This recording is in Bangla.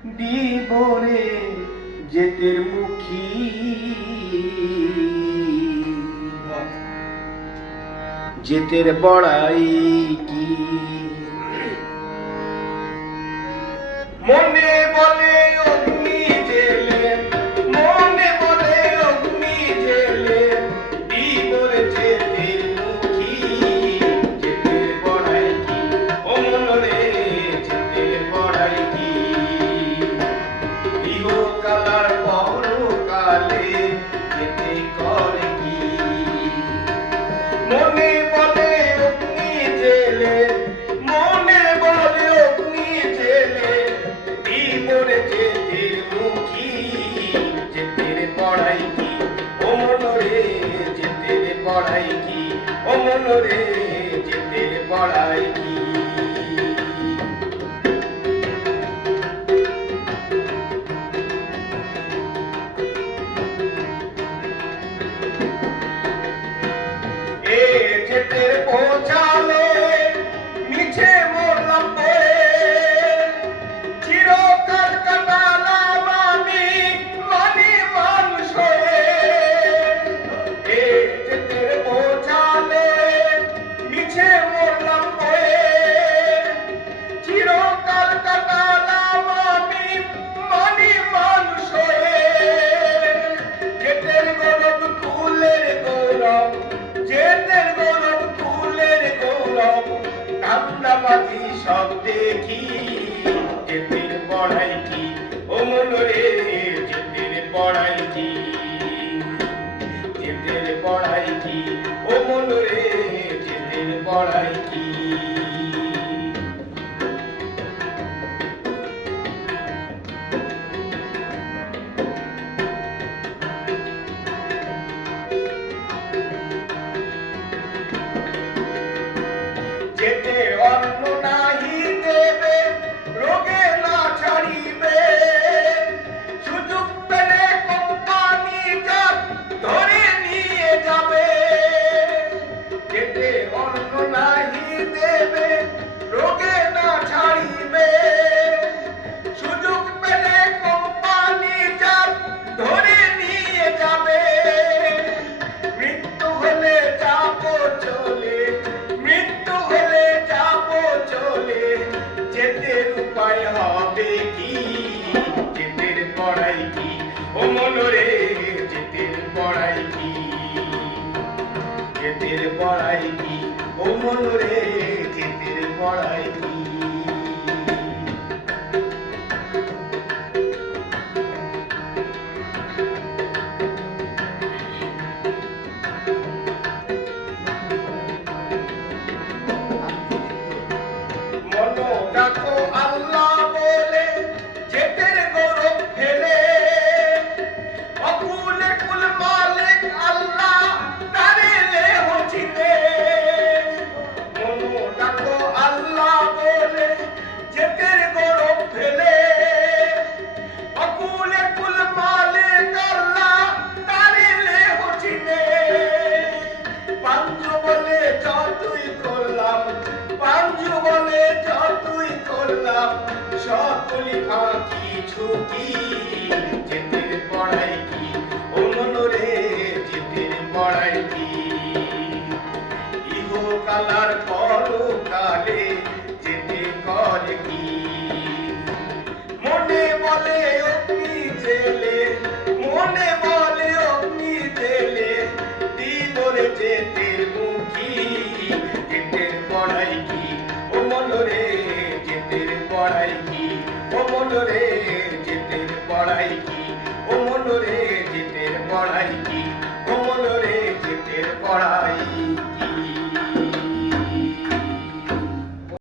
বিবরে যেতের মুখী যেতের বড়াই কি মনে বলে অগ্নি জেলে মনে বলে অগ্নি জেলে বিবরে যেতের মুখী যেতের বড়াই কি ও মনরে যেতের বড়াই কি ইহকালার পরকালে যেতে করে কি মনে বলে অগ্নি জেলে মনে বলে অগ্নি জেলে বিবরে যেতের মুখী যেতের পড়াই কি ও মনরে যেতের পড়াই কি ও মনরে যেতের পড়াই কি যেতের পৌঁছালে মিছে মরলাম চিরকাল কাটালাম আমি মানি মানুষ হয়ে যেতের পৌঁছালে মিছে মরলাম চিরকাল কাটালাম আমি মানি মানুষ হয়ে যেতের গৌরব ফুলের গৌরব যেতের গৌরব ফুলের গৌরব কান্দাবাজি সব দেখি যেতের পড়াই কি ও মনরে যেতের পড়াই কি যেতের পড়াই কি ও মনরে যেতের পড়াই কি যেতে অন্ন নাহি দেবে রোগে না ছাড়িবে সুযোগ পেলে কোম্পানি যাক ধরে নিয়ে যাবে যেতে অন্ন নাহি দেবে রোগে না ছাড়িবে সুযোগ পেলে কোম্পানি যাক ধরে নিয়ে যাবে মৃত্যু হলে যাবো চলে মৃত্যু হলে যাবো চলে যেতের উপায় হবে কি যেতের পড়াই কি ও মনরে যেতের পড়াই কি যেতের পড়াই কি ও মনরে যেতের পড়াই কি মনো ডাকো আল্লাহ বলে যেতের গৌরব ফেলে অকুলে কুল মালিক আল্লাহ তারে লেহ চিনে মনো ডাকো আল্লাহ বলে যেতের গৌরব ফেলে অকুলে কুল মালিক আল্লাহ তারে লেহ চিনে পাঞ্জু বলে যতই করলাম পাঞ্জু বলে যতই করলাম সকলি ফাঁকি ঝুঁকি